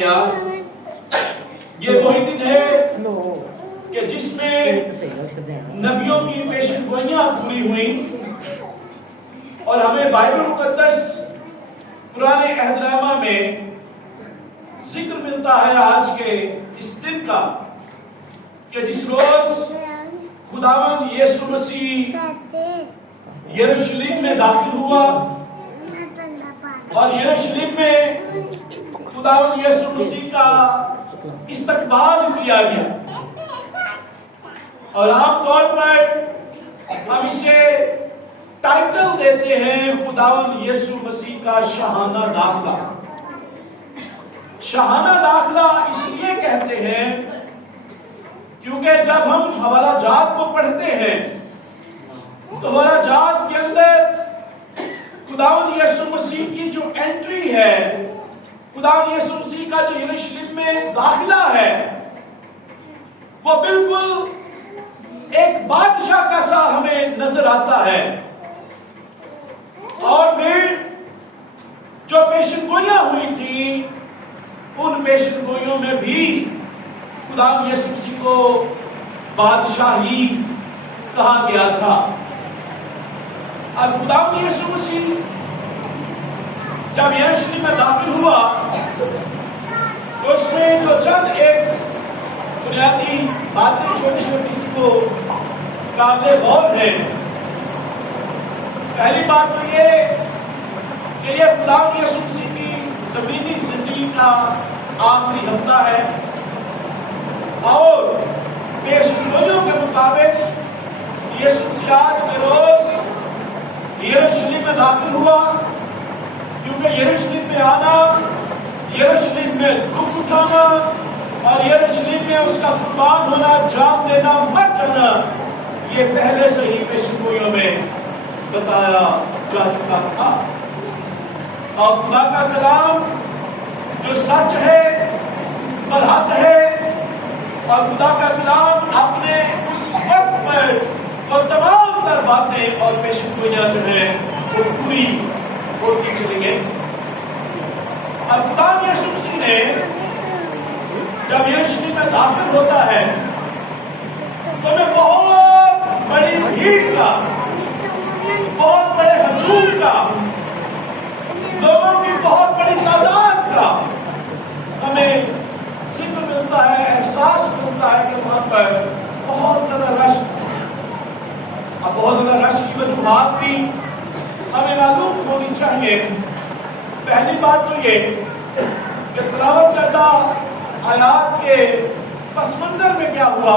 یہ وہی دن ہے کہ جس میں نبیوں کی پیشن گوئیاں پوری ہوئیں اور ہمیں بائبل مقدس پرانے عہد نامہ میں ذکر ملتا ہے آج کے اس دن کا کہ جس روز خداوند یسوع مسیح یروشلم میں داخل ہوا اور یروشلم میں خداوند یسوع مسیح کا استقبال کیا گیا اور عام طور پر ہم اسے ٹائٹل دیتے ہیں خداوند یسوع مسیح کا شاہانہ داخلہ۔ شاہانہ داخلہ اس لیے کہتے ہیں کیونکہ جب ہم حوالہ جات کو پڑھتے ہیں تو حوالہ جات کے اندر خداوند یسوع مسیح کی جو انٹری ہے، خداوند یسوع مسیح کا جو یروشلم میں داخلہ ہے، وہ بالکل ایک بادشاہ کا سا ہمیں نظر آتا ہے۔ اور پھر جو پیشن گوئیاں ہوئی تھیں ان پیشن گوئیوں میں بھی خداوند یسوع مسیح کو بادشاہی کہا گیا تھا۔ اور خداوند یسوع مسیح جب یروشلم میں داخل ہوا تو اس میں جو چند ایک بنیادی باتیں چھوٹی چھوٹی سی کو قابل غور ہیں۔ پہلی بات تو یہ کہ یہ خداوند یسوع مسیح کی زمینی زندگی کا آخری ہفتہ ہے اور پیشن گوئیوں کے مطابق یسوع مسیح آج کے روز یروشلم میں داخل ہوا، کیونکہ یروشلم میں آنا، یروشلم میں دکھ اٹھانا اور یروشلم میں اس کا قربان ہونا، جان دینا، مر جانا، یہ پہلے سے ہی پیشن گوئیوں میں بتایا جا چکا تھا۔ اور خدا کا کلام جو سچ ہے، برحق ہے، اور خدا کا کلام اپنے اس وقت پر اور تمام تر باتیں اور پیشن گوئیاں جو ہیں وہ پوری ہوتی چلی گئی۔ اور خداوند یسوع مسیح نے جب یروشلم میں داخل ہوتا ہے تو میں بہت بڑی بھیڑ کا، بہت بڑے ہجوم کا، لوگوں کی بہت بڑی تعداد کا ہمیں ذکر ملتا ہے، احساس ملتا ہے کہ وہاں پر بہت زیادہ رش، اب بہت زیادہ رش کی وجوہات بھی ہمیں معلوم ہونی چاہیے۔ پہلی بات تو یہ کہ تلاوت کردہ آیات کے پس منظر میں کیا ہوا،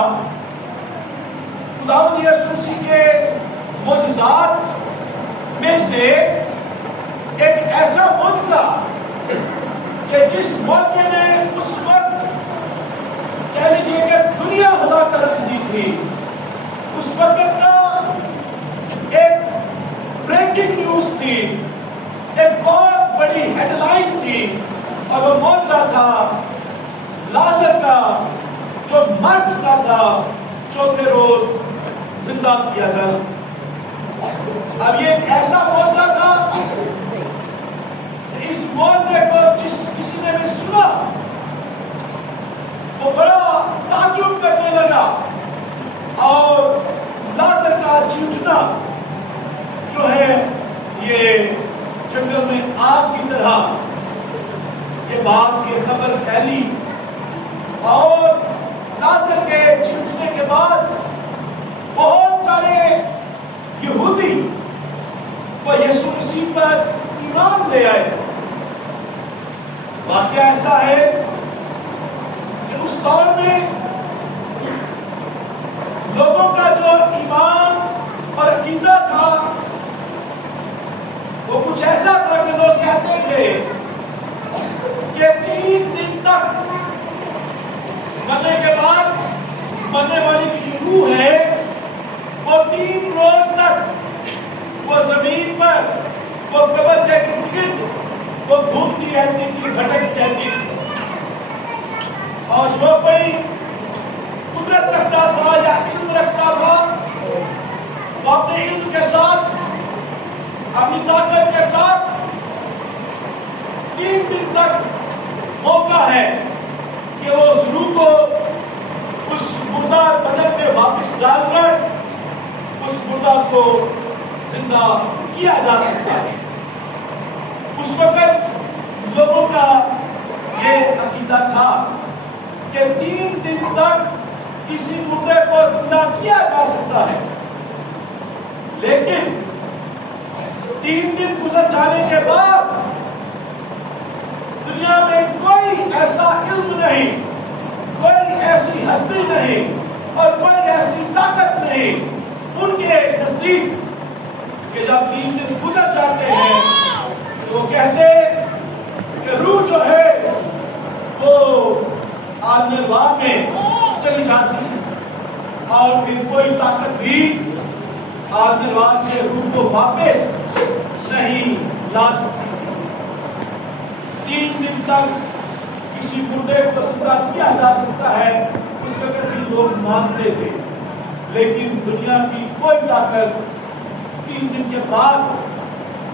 خداوند یسوع مسیح کے معجزات میں سے ایک ایسا معجزہ کہ جس معجزے نے اس وقت کہہ لیجیے کہ دنیا ہلا کر رکھ دی تھی، اس وقت کا ایک بریکنگ نیوز تھی، ایک بہت بڑی ہیڈ لائن تھی، اور وہ معجزہ تھا لازر کا جو مر چکا تھا چوتھے روز زندہ کیا جانا۔ اب یہ ایک ایسا معجزہ تھا، اس معجزے کو جس کسی نے بھی سنا وہ بڑا تعجب کرنے لگا، اور لازر کا جی اٹھنا جو ہے یہ جنگل میں آگ کی طرح یہ بات کی خبر پھیلی، اور لازر کے جی اٹھنے کے بعد بہت سارے یہودی وہ یسوع مسیح پر ایمان لے آئے۔ واقعہ ایسا ہے کہ اس دور میں لوگوں کا جو ایمان اور عقیدہ تھا وہ کچھ ایسا تھا کہ لوگ کہتے تھے کہ 3 دن تک مرنے کے بعد مرنے والی کی جو روح ہے وہ 3 روز تک وہ زمین پر وہ قبر کے گرد وہ گھومتی رہتی تھی، بھٹکتی رہتی تھی، اور جو کوئی قدرت رکھتا تھا یا علم رکھتا تھا وہ اپنے علم کے ساتھ، اپنی طاقت کے ساتھ 3 دن تک موقع ہے ڈال کر اس مردہ کو زندہ کیا جا سکتا ہے۔ اس وقت لوگوں کا یہ عقیدہ تھا کہ 3 دن تک کسی مردے کو زندہ کیا جا سکتا ہے، لیکن 3 دن گزر جانے کے بعد دنیا میں کوئی ایسا علم نہیں، کوئی ایسی ہستی نہیں اور کوئی ایسی طاقت نہیں ان کے نزدیک کہ جب 3 دن گزر جاتے ہیں تو وہ کہتے کہ روح جو ہے وہ عالم ارواح میں چلی جاتی ہے اور پھر کوئی طاقت بھی عالم ارواح سے روح کو واپس نہیں لا سکتی۔ 3 دن تک کسی مردے کو زندہ کیا جا سکتا ہے، اس وقت بھی لوگ مانتے تھے، لیکن دنیا کی کوئی طاقت 3 دن کے بعد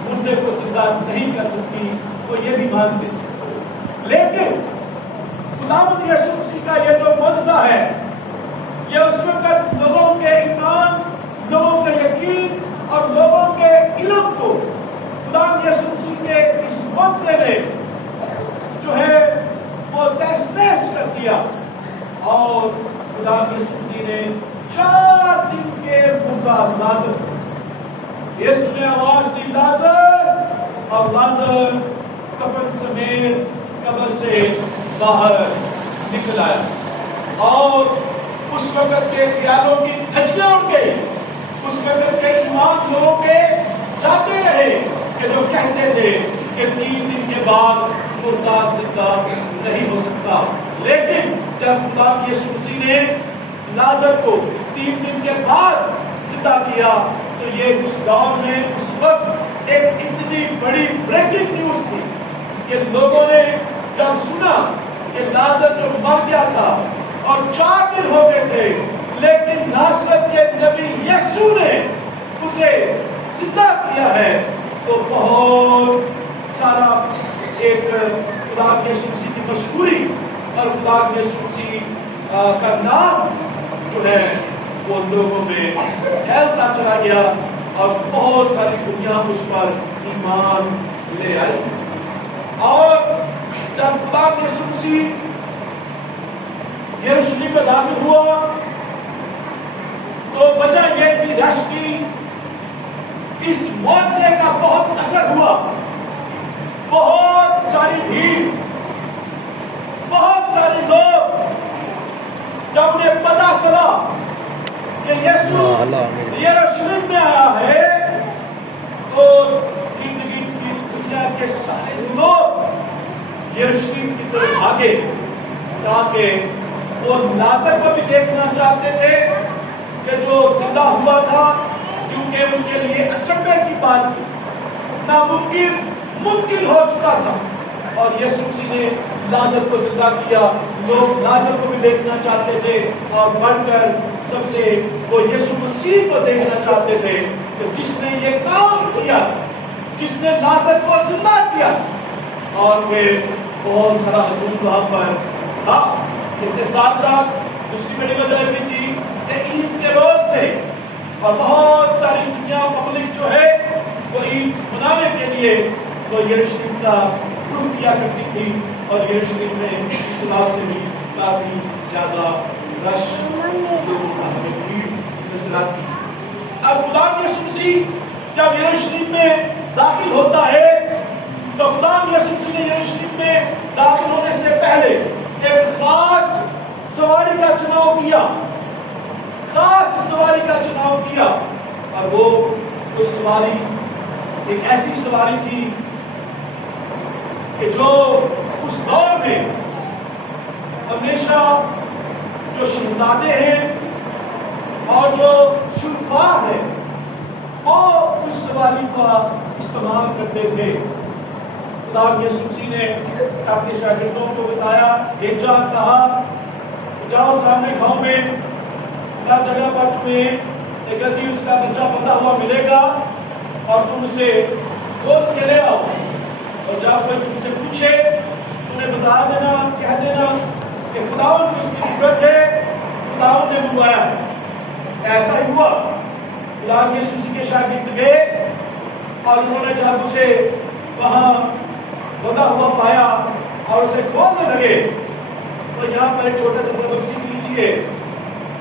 مردے کو زندہ نہیں کر سکتی، وہ یہ بھی مانتے تھے۔ لیکن خداوند یسوع مسیح کا یہ جو معجزہ ہے، یہ اس وقت لوگوں کے ایمان، لوگوں کے یقین اور لوگوں کے علم کو خداوند یسوع مسیح کے اس معجزے نے جو ہے وہ تہس نہس کر دیا، اور خداوند یسوع مسیح نے 4 دن کے مردہ لازر، یسوع نے آواز دی لازر، اور لازر کفن سمیت قبر سے باہر نکل آیا، اور اس وقت کے خیالوں کی دھجیاں اڑ گئی، اس وقت کے ایمان لوگوں کے جاتے رہے کہ جو کہتے تھے کہ 3 دن کے بعد مردہ زندہ نہیں ہو سکتا۔ لیکن جب خدا یسوع مسیح نے لازر کو 3 دن کے بعد زندہ کیا تو یہ اس دور میں اس وقت ایک اتنی بڑی بریکنگ نیوز تھی کہ لوگوں نے جب سنا کہ لازر جو مر گیا تھا اور 4 دن ہو گئے تھے، لیکن ناصرت کے نبی یسوع نے اسے زندہ کیا ہے، تو بہت سارا ایک خدا یسوع مسیح کی مشہوری اور خدا یسوع مسیح کا نام جو ہے وہ لوگوں میں پھیلتا چلا گیا، اور بہت ساری دنیا اس پر ایمان لے آئی۔ اور جب خدا یسوع مسیح یروشلم میں داخل ہوا تو وجہ یہ تھی رش کی، اس معجزے کا بہت اثر ہوا، بہت ساری بھیڑ، بہت سارے لوگ جب انہیں پتا چلا کہ یسوع یروشلم میں آیا ہے تو ارد گرد کی دنیا کے سارے لوگ یروشلم کی طرف بھاگے، تاکہ وہ لازر کو بھی دیکھنا چاہتے تھے کہ جو زندہ ہوا تھا، کیونکہ ان کے لیے اچنبے کی بات تھی، ناممکن ممکن ہو چکا تھا، اور یسوع مسیح نے لازر کو زندہ کیا۔ لوگ لازر کو بھی دیکھنا چاہتے تھے، اور بڑھ کر سب سے وہ یسوع مسیح کو دیکھنا چاہتے تھے کہ جس نے یہ کام کیا، جس نے لازر کو زندہ کیا۔ اور پھر بہت سارا ہجوم وہاں پر تھا۔ اس کے ساتھ ساتھ دوسری بڑی وجہ بھی تھی کہ عید کے روز تھے، اور بہت ساری دنیا پبلک جو ہے وہ عید منانے کے لیے وہ یروشلم کا رخ کیا کرتی تھی، اور یروشلم میں اس رات سے بھی کافی زیادہ رش لوگوں کا ہمیں بھیڑ نظر آتی۔ اب خدا یسوع مسیح جب یروشلم میں داخل ہوتا ہے تو خدا یسوع مسیح نے یروشلم میں داخل ہونے سے پہلے ایک خاص سواری کا چناؤ کیا، خاص سواری کا چناؤ کیا، اور وہ سواری ایک ایسی سواری تھی کہ جو اس دور میں ہمیشہ جو شہزادے ہیں اور جو شرفاء ہیں وہ اس سواری کا استعمال کرتے تھے۔ خدا یسوع مسیح نے اپنے شاگردوں کو بتایا، بھیجا، کہا جاؤ سامنے گاؤں میں فلاں جگہ پر تمہیں ایک گدھی اس کا بچہ بندھا ہوا ملے گا، اور تم اسے کھول کے لے آؤ، اور جب کوئی تم سے پوچھے تمہیں بتا دینا، کہہ دینا کہ خداوند کو اس کی ضرورت ہے، خداوند نے منگوایا ہے۔ ایسا ہی ہوا، فلان یسوع مسیح کے شاگرد گئے اور انہوں نے جب اسے وہاں بندھا ہوا پایا اور اسے کھولنے لگے، تو یہاں پر ایک چھوٹا سا سبق سیکھ لیجئے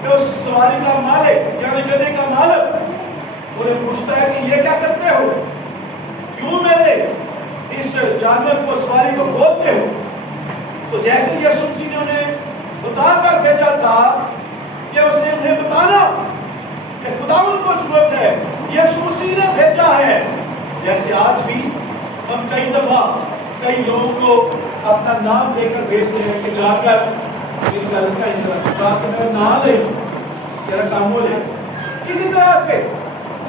کہ اس سواری کا مالک یعنی گدھے کا مالک انہیں پوچھتا ہے کہ یہ کیا کرتے ہو، کیوں میرے اس جانور کو سواری کو کھولتے ہو؟ تو جیسے یسوع مسیح نے انہیں بتا کر بھیجا تھا کہ اس نے انہیں بتانا کہ خداوند کو ضرورت ہے، یسوع مسیح نے بھیجا ہے۔ جیسے آج بھی ہم کئی دفعہ کئی لوگوں کو اپنا نام دے کر بھیجتے ہیں کہ جا کر میرا نام لے، تیرا کام ہو جائے۔ کسی طرح سے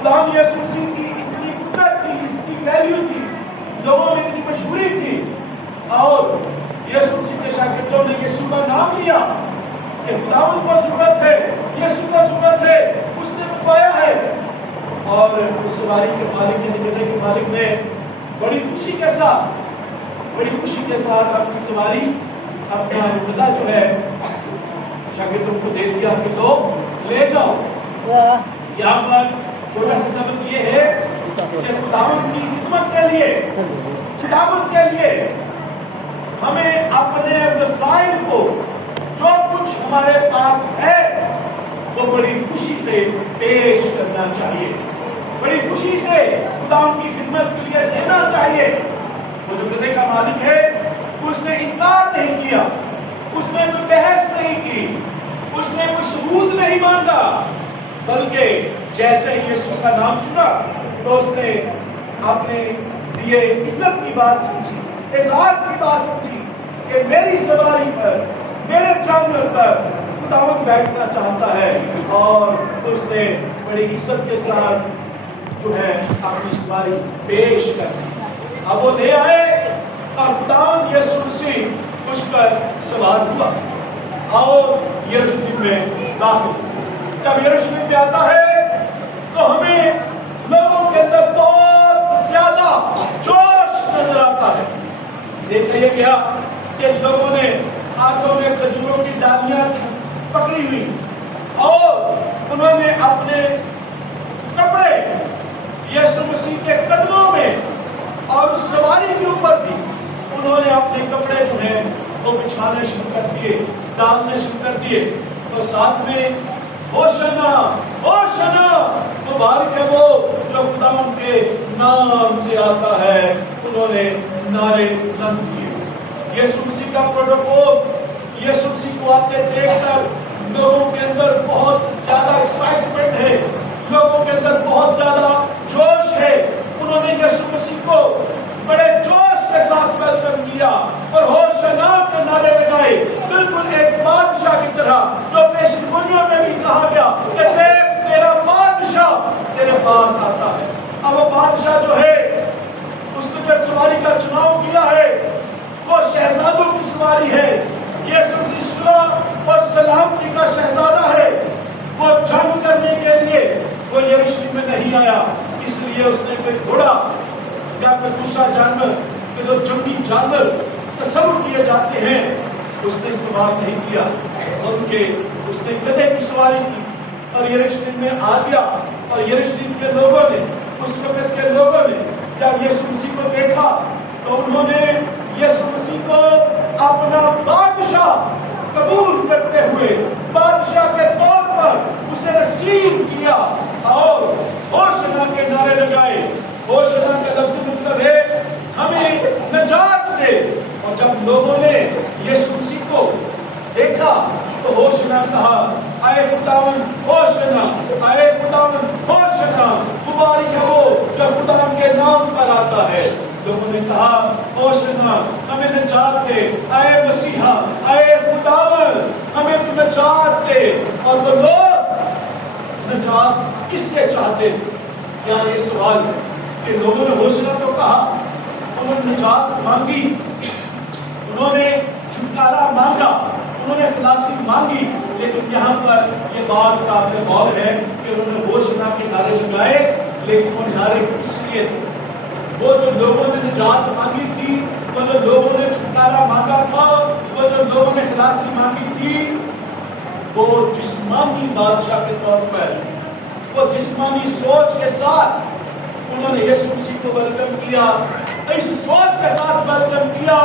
خداوند یسوع مسیح کی اتنی قدرت تھی، اس کی ویلیو تھی، لوگوں میں اتنی مشہوری تھی، اور یسوع مسیح کے شاگردوں نے یسوع کا نام لیا کہ خداوند کو ضرورت ہے، یسوع کو ضرورت ہے، اس نے بتایا ہے۔ اور اس سواری کے مالک یعنی گدھے کے مالک نے بڑی خوشی کے ساتھ اپنی سواری اپنا گدھا جو ہے شاگردوں کو دے دیا کہ لو لے جاؤ۔ یہاں پر چھوٹا سا سبق یہ ہے کہ خداوند کی خدمت کے لیے ہمیں اپنے وسائل کو جو کچھ ہمارے پاس ہے وہ بڑی خوشی سے پیش کرنا چاہیے، بڑی خوشی سے خداوند کی خدمت کے لیے دینا چاہیے۔ وہ جو گدھے کا مالک ہے اس نے انکار نہیں کیا، اس نے کوئی بحث نہیں کی، اس نے کوئی ثبوت نہیں مانگا، بلکہ جیسے ہی یسوع کا نام سنا تو اس نے اپنے لیے عزت کی بات سمجھی، اعزاز کی بات سمجھی کہ میری سواری پر، میرے جانور پر خداوند بیٹھنا چاہتا ہے، اور اس نے بڑی عزت کے ساتھ جو ہے اپنی سواری پیش کر دی۔ اب وہ لے آئے اور خداوند یسوع مسیح اس پر سوار ہوا اور یروشلم میں داخل ہوا۔ جب یروشلم میں آتا ہے تو ہمیں لوگوں کے اندر بہت زیادہ جوش نظر آتا ہے۔ دیکھا یہ گیا کہ لوگوں نے ہاتھوں میں کھجوروں کی ڈالیاں پکڑی ہوئی اور انہوں نے اپنے کپڑے یسوع مسیح کے قدموں میں اور اس سواری کے اوپر بھی انہوں نے اپنے کپڑے جو ہیں وہ بچھانے شروع کر دیے، ڈالنے شروع کر دیے، اور ساتھ میں ہوشنا ہوشنا مبارک ہے وہ جو خداوند کے نام سے آتا ہے، انہوں نے نعرے بلند کیے۔ یسوع مسیح کا پروٹوکول، یسوع مسیح کو آتے دیکھ کر لوگوں کے اندر بہت زیادہ ایکسائٹمنٹ ہے، لوگوں کے اندر بہت زیادہ جوش ہے۔ انہوں نے یسوع مسیح کو بڑے جوش کے ساتھ ویلکم کیا اور ہوشنا کے نعرے لگائے، بالکل ایک بادشاہ کی طرح، جو پیشن گوئیوں میں بھی کہا گیا کہ دیکھ تیرا بادشاہ تیرے پاس آتا ہے۔ اب وہ بادشاہ جو ہے اس نے جو سواری کا چناؤ کیا ہے وہ شہزادوں کی سواری ہے۔ یسوع مسیح صلح اور سلامتی کا شہزادہ ہے۔ وہ جنگ کرنے کے لیے وہ یروشلم میں نہیں آیا، اس لیے اس نے کوئی گھوڑا یا کوئی دوسرا جانور کہ جو جنگی جانور تصور کیے جاتے ہیں اس نے استعمال نہیں کیا، بلکہ اس نے گدھے کی سواری کی اور یروشلم میں آ گیا۔ اور یروشلم کے لوگوں نے، اس وقت کے لوگوں نے جب یسوع مسیح کو دیکھا تو انہوں نے یسوع مسیح کو اپنا بادشاہ قبول کرتے ہوئے بادشاہ کے طور پر اسے رسیو کیا اور ہوشنا کے نعرے لگائے۔ ہوشنا کا لفظ مطلب ہے ہمیں نجات دے۔ اور جب لوگوں نے یسوع مسیح کو دیکھا تو ہوشنا کہا، اے خداوند ہوشنا، اے خداوند ہوشنا، مبارک ہے وہ جو خداوند کے نام پر آتا ہے۔ لوگوں نے کہا ہوشنا، ہمیں نجات دے، اے مسیحا، اے خداوند ہمیں تو نجات دے۔ اور وہ لوگ نجات کس سے چاہتے تھے؟ کیا یہ سوال ہے کہ لوگوں نے ہوشنا تو کہا، انہوں نے نجات مانگی، انہوں نے چھٹکارا مانگا، انہوں نے خلاصی مانگی، لیکن یہاں پر یہ بات قابل غور ہے کہ انہوں نے ہوشنا کے نعرے لگائے، لیکن وہ نعرے کس لیے تھے؟ وہ جو لوگوں نے نجات مانگی تھی، وہ جو لوگوں نے چھٹکارا مانگا تھا، وہ جو لوگوں نے خلاصی مانگی تھی، وہ جسمانی بادشاہ کے طور پر وہ جسمانی سوچ کے ساتھ انہوں نے یسوع مسیح کو ویلکم کیا، اس سوچ کے ساتھ ویلکم کیا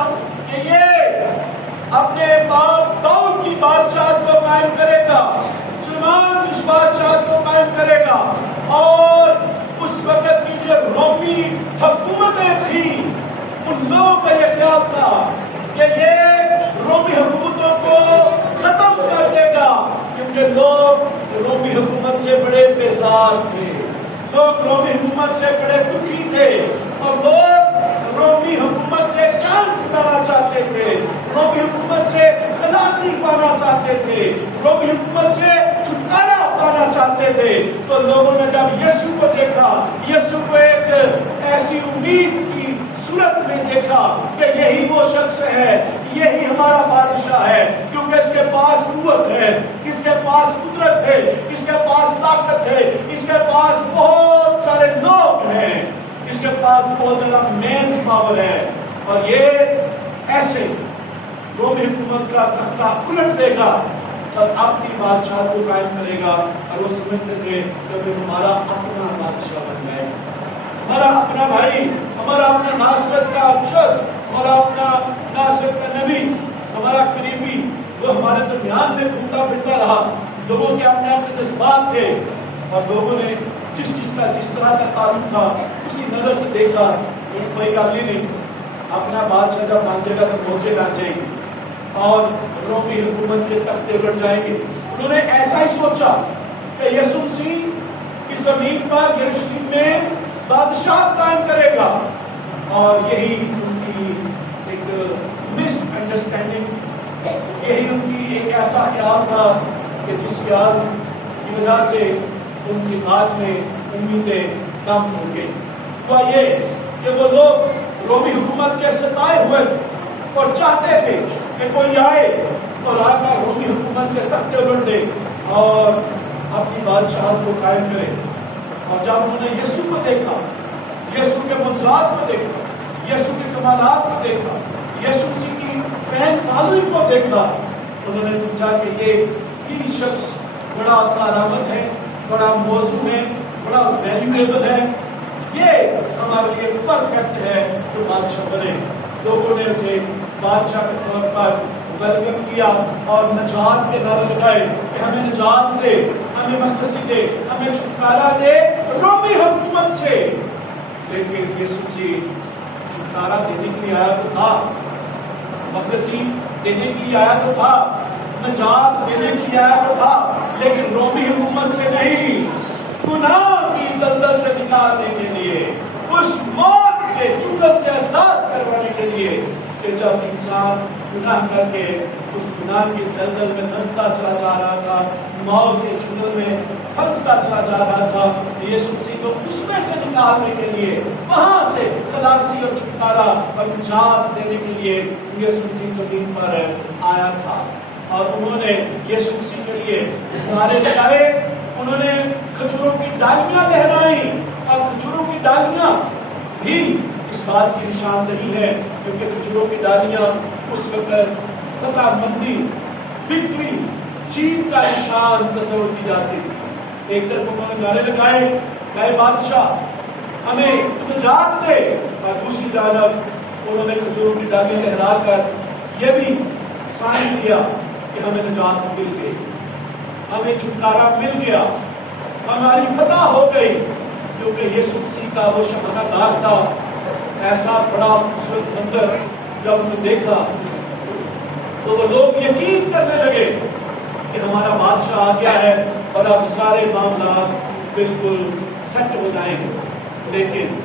کہ یہ اپنے باپ داؤد کی بادشاہت کو قائم کرے گا، سلیمان کی اس بادشاہت کو قائم کرے گا، اور اس وقت کی جو رومی حکومتیں تھیں ان لوگوں کا یہ خیال تھا کہ یہ رومی حکومتوں کو ختم کر دے گا، کیونکہ لوگ رومی حکومت سے بڑے بیزار تھے، لوگ رومی حکومت سے بڑے دکھی تھے، اور لوگ رومی حکومت سے جان چھڑانا چاہتے تھے، رومی حکومت سے خلاصی پانا چاہتے تھے، رومی حکومت سے چھٹکارا پانا چاہتے تھے۔ تو لوگوں نے جب یسوع کو دیکھا، یسوع کو ایک ایسی امید کی صورت میں دیکھا کہ یہی وہ شخص ہے، یہی ہمارا بادشاہ ہے، کیونکہ اس کے پاس قوت ہے، اس کے پاس قدرت ہے، اس کے پاس طاقت ہے، اس کے پاس بہت سارے لوگ ہیں، اس کے پاس بہت زیادہ مین پاور ہے، اور یہ ایسے رومی حکومت کا تختہ الٹ دے گا اور اپنی بادشاہ کو قائم کرے گا۔ اور وہ سمجھتے تھے کہ وہ ہمارا اپنا بادشاہ بن جائے، ہمارا اپنا بھائی، ہمارا اپنا ناصرت کا شخص، ہمارا اپنا ناصرت کا نبی، ہمارا قریبی، وہ ہمارے درمیان میں گھومتا پھرتا رہا۔ لوگوں کے اپنے اپنے جذبات تھے، اور لوگوں نے جس طرح کا تعلق تھا اسی نظر سے دیکھا کہ کوئی گل نہیں، اپنا بادشاہ جب مان جائے گا تو موچے لگ جائیں گے اور رومی حکومت کے تختے الٹ جائیں گے۔ انہوں نے ایسا ہی سوچا کہ یسوع مسیح اس زمین پر یروشلم میں بادشاہ قائم کرے گا، اور یہی ان کی ایک مس انڈرسٹینڈنگ، یہی ان کی ایک ایسا خیال تھا کہ جس خیال کی وجہ سے ان کی بات میں امیدیں کم ہو گئی۔ تو یہ کہ وہ لوگ رومی حکومت کے ستائے ہوئے اور چاہتے تھے کہ کوئی آئے اور آ کر رومی حکومت کے تختے الٹ دے اور اپنی بادشاہت کو قائم کرے۔ اور جب انہوں نے یسوع کو دیکھا، یسوع کے معجزات کو دیکھا، یسوع کے کمالات کو دیکھا، یسوع مسیح کی فین فالوئنگ کو دیکھا، انہوں نے سمجھا کہ یہ شخص بڑا کارآمد ہے، بڑا موزوں ہے، بڑا ویلیویبل ہے، یہ ہمارے لیے پرفیکٹ ہے جو بادشاہ بنے۔ لوگوں نے اسے بادشاہ کے طور پر ویلکم کیا اور نجات کے نعرے لگائے کہ ہمیں نجات دے، ہمیں مخلصی دے، ہمیں چھٹکارا دے رومی حکومت سے۔ لیکن یسوع مسیح چھٹکارا دینے کے لیے آیا تو تھا، مخلصی دینے کے لیے آیا تو تھا، نجات دینے کے لیے آیا تو تھا، لیکن رومی حکومت سے نہیں، گناہ کی دلدل سے نکالنے کے لیے، اس موت کے چنگل سے آزاد کروانے کے لیے کہ جب انسان گناہ کر کے اس گناہ کی دلدل میں دھنستا چلا جا رہا تھا، موت کے چنگل میں پھنستا چلا جا رہا تھا، یسوع مسیح کو اس میں سے نکالنے کے لیے، وہاں سے خلاصی اور چھٹکارا اور نجات دینے کے لیے یسوع مسیح زمین پر آیا تھا۔ اور انہوں نے یسوع مسیح کے لیے نعرے لگائے، انہوں نے کھجوروں کی ڈالیاں لہرائیں، اور کھجوروں کی ڈالیاں بھی اس بات کی نشاندہی ہے کیونکہ کھجوروں کی ڈالیاں اس وقت فتح مندی، وکٹری، جیت کا نشان تصور کی جاتی تھی۔ ایک طرف انہوں نے نعرے لگائے اے بادشاہ ہمیں نجات دے، اور دوسری جانب انہوں نے کھجوروں کی ڈالیاں لہرا کر یہ بھی سائن دیا کہ ہمیں نجات مل گئی، ہمیں چھٹکارا مل گیا، ہماری فتح ہو گئی، کیونکہ یسوع مسیح کا وہ شہانہ داغ تھا۔ ایسا بڑا خوبصورت منظر جب ہم نے دیکھا تو وہ لوگ یقین کرنے لگے کہ ہمارا بادشاہ آ گیا ہے اور اب سارے معاملات بالکل سیٹ ہو جائیں گے۔ لیکن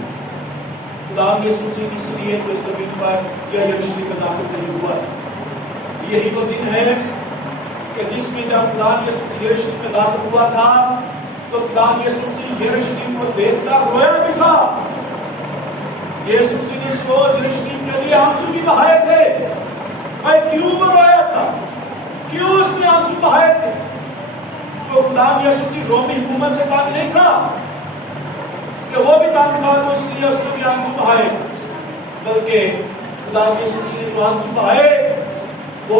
خدا یسوع مسیح اس لیے تو اس زمین پر یا یروشلم میں داخل نہیں ہوا۔ یہی وہ دن ہے کہ جس میں جب خدا یسوع مسیح یروشلم میں داخل ہوا تھا تو خدا یسوع مسیح یروشلم کو دیکھ کر رویا بھی تھا۔ یسوع مسیح نے اس روز یروشلم کے لیے آنسو بھی بہائے تھے۔ میں کیوں وہ رویا تھا؟ کیوں اس نے آنسو بہائے تھے؟ تو خدا یسوع مسیح رومی حکومت سے تنگ نہیں تھا کہ وہ بھی تنگ تھا تو اس لیے اس نے بھی آنسو بہائے، بلکہ خدا یسوع مسیح نے جو آنسو بہائے وہ